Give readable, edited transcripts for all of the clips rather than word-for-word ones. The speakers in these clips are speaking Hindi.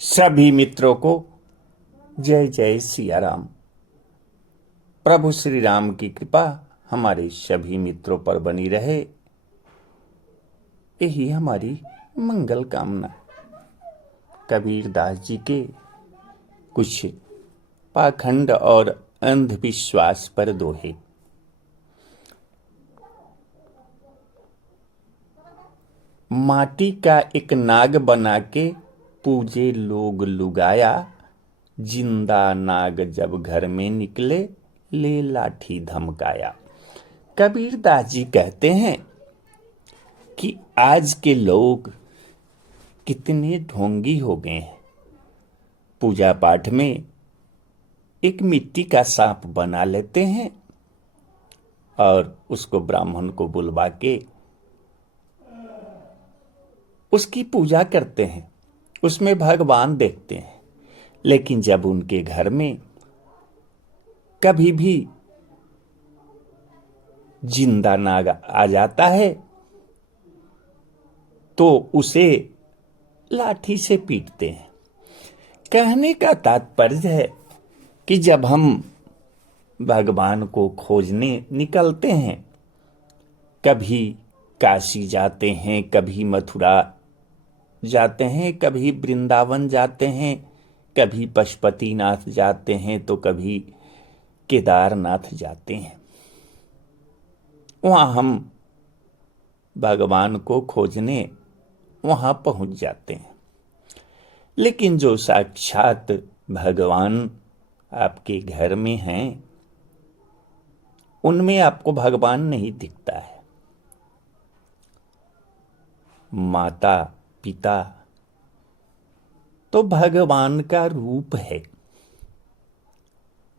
सभी मित्रों को जय जय सिया राम। प्रभु श्री राम की कृपा हमारे सभी मित्रों पर बनी रहे, यही हमारी मंगल कामना। कबीर दास जी के कुछ पाखंड और अंधविश्वास पर दोहे। माटी का एक नाग बना के पूजे लोग लुगाया, जिंदा नाग जब घर में निकले ले लाठी धमकाया। कबीर दास जी कहते हैं कि आज के लोग कितने ढोंगी हो गए हैं। पूजा पाठ में एक मिट्टी का सांप बना लेते हैं और उसको ब्राह्मण को बुलवा के उसकी पूजा करते हैं, उसमें भगवान देखते हैं। लेकिन जब उनके घर में कभी भी जिंदा नाग आ जाता है तो उसे लाठी से पीटते हैं। कहने का तात्पर्य है कि जब हम भगवान को खोजने निकलते हैं, कभी काशी जाते हैं, कभी मथुरा जाते हैं, कभी वृंदावन जाते हैं, कभी पशुपतिनाथ जाते हैं, तो कभी केदारनाथ जाते हैं। वहां हम भगवान को खोजने वहां पहुंच जाते हैं। लेकिन जो साक्षात भगवान आपके घर में हैं, उनमें आपको भगवान नहीं दिखता है। माता पिता तो भगवान का रूप है।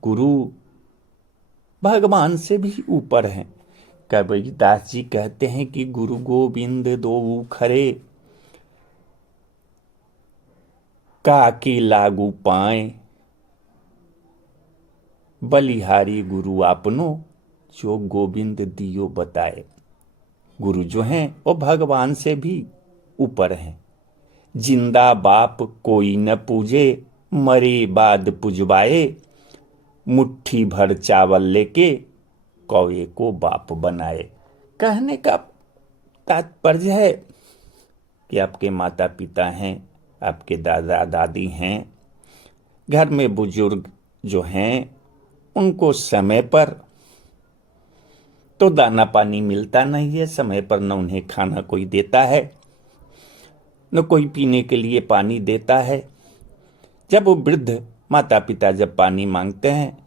गुरु भगवान से भी ऊपर हैं। कबीर दास जी कहते हैं कि गुरु गोविंद दोऊ खरे, काके लागू पाए, बलिहारी गुरु आपनो, जो गोविंद दियो बताए। गुरु जो हैं वो भगवान से भी ऊपर हैं। जिंदा बाप कोई न पूजे, मरे बाद पुजवाए, मुट्ठी भर चावल लेके कौए को बाप बनाए। कहने का तात्पर्य है कि आपके माता पिता हैं, आपके दादा दादी हैं, घर में बुजुर्ग जो हैं, उनको समय पर तो दाना पानी मिलता नहीं है, समय पर न उन्हें खाना कोई देता है, न कोई पीने के लिए पानी देता है। जब वो वृद्ध माता पिता जब पानी मांगते हैं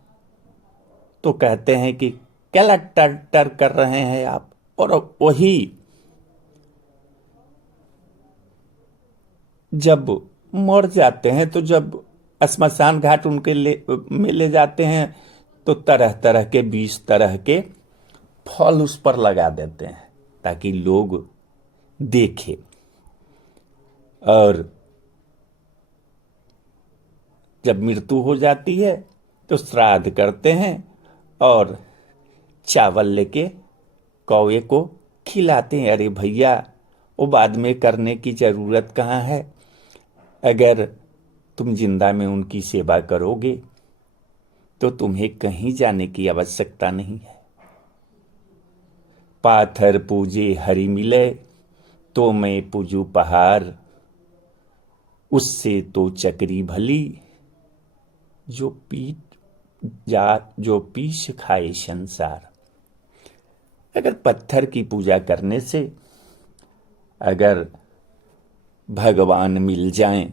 तो कहते हैं कि क्या लट्टर टर कर रहे हैं आप। और वही जब मर जाते हैं, तो जब श्मशान घाट उनके में ले जाते हैं, तो तरह तरह के 20 तरह के फल उस पर लगा देते हैं ताकि लोग देखें। और जब मृत्यु हो जाती है तो श्राद्ध करते हैं और चावल लेके कौवे को खिलाते हैं। अरे भैया, वो बाद में करने की जरूरत कहाँ है। अगर तुम जिंदा में उनकी सेवा करोगे तो तुम्हें कहीं जाने की आवश्यकता नहीं है। पाथर पूजे हरि मिले, तो मैं पूजू पहाड़, उससे तो चकरी भली, जो पीस खाए संसार। अगर पत्थर की पूजा करने से अगर भगवान मिल जाएं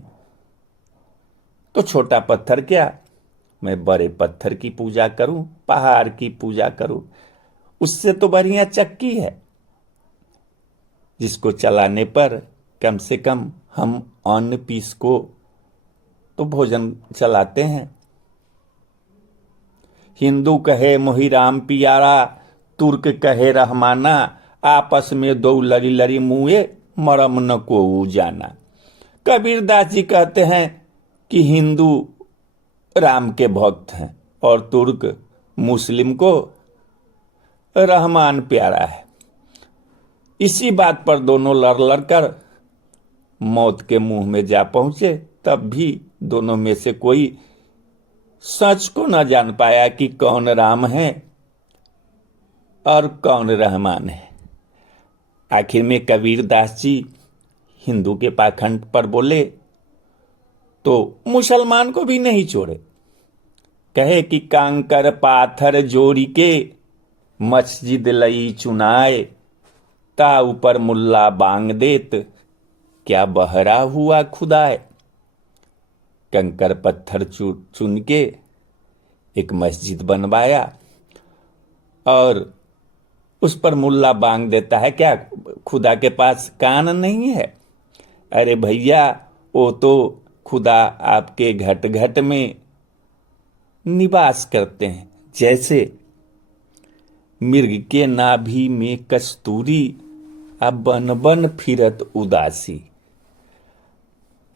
तो छोटा पत्थर क्या, मैं बड़े पत्थर की पूजा करूं, पहाड़ की पूजा करूं, उससे तो बढ़िया चक्की है जिसको चलाने पर कम से कम हम अन्न पीस को तो भोजन चलाते हैं। हिंदू कहे मोहि राम पियारा, तुर्क कहे रहमाना, आपस में दो लड़ी लड़ी मुए, मरम न को जाना। कबीर दास जी कहते हैं कि हिंदू राम के भक्त हैं और तुर्क मुस्लिम को रहमान प्यारा है। इसी बात पर दोनों लड़ लड़कर मौत के मुंह में जा पहुंचे तब भी दोनों में से कोई सच को न जान पाया कि कौन राम है और कौन रहमान है। आखिर में कबीरदास जी हिंदू के पाखंड पर बोले तो मुसलमान को भी नहीं छोड़े। कहे कि कांकर पाथर जोड़ी के मस्जिद लई चुनाए, ता ऊपर मुल्ला बांग देत क्या बहरा हुआ खुदाए। कंकर पत्थर चुन के एक मस्जिद बनवाया और उस पर मुल्ला बांग देता है। क्या खुदा के पास कान नहीं है? अरे भैया, वो तो खुदा आपके घट घट में निवास करते हैं। जैसे मृग के नाभि में कस्तूरी, अब बन बन फिरत उदासी।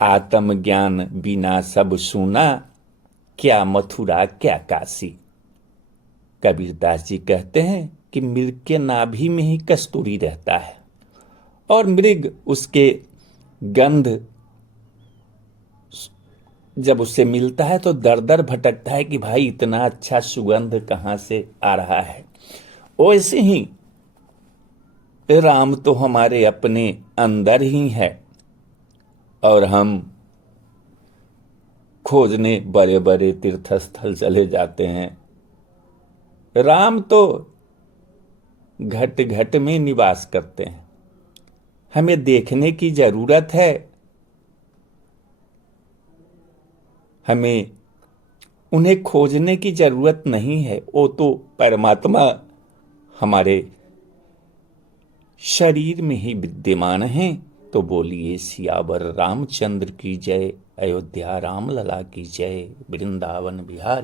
आत्मज्ञान बिना सब सुना, क्या मथुरा क्या काशी। कबीरदास जी कहते हैं कि मृग के नाभि में ही कस्तूरी रहता है और मृग उसके गंध जब उससे मिलता है तो दर दर भटकता है कि भाई इतना अच्छा सुगंध कहां से आ रहा है। वैसे ही राम तो हमारे अपने अंदर ही है और हम खोजने बड़े बड़े तीर्थस्थल चले जाते हैं। राम तो घट घट में निवास करते हैं। हमें देखने की जरूरत है, हमें उन्हें खोजने की जरूरत नहीं है। वो तो परमात्मा हमारे शरीर में ही विद्यमान हैं। तो बोलिए सियावर रामचंद्र की जय, अयोध्या राम लला की जय, वृंदावन बिहारी।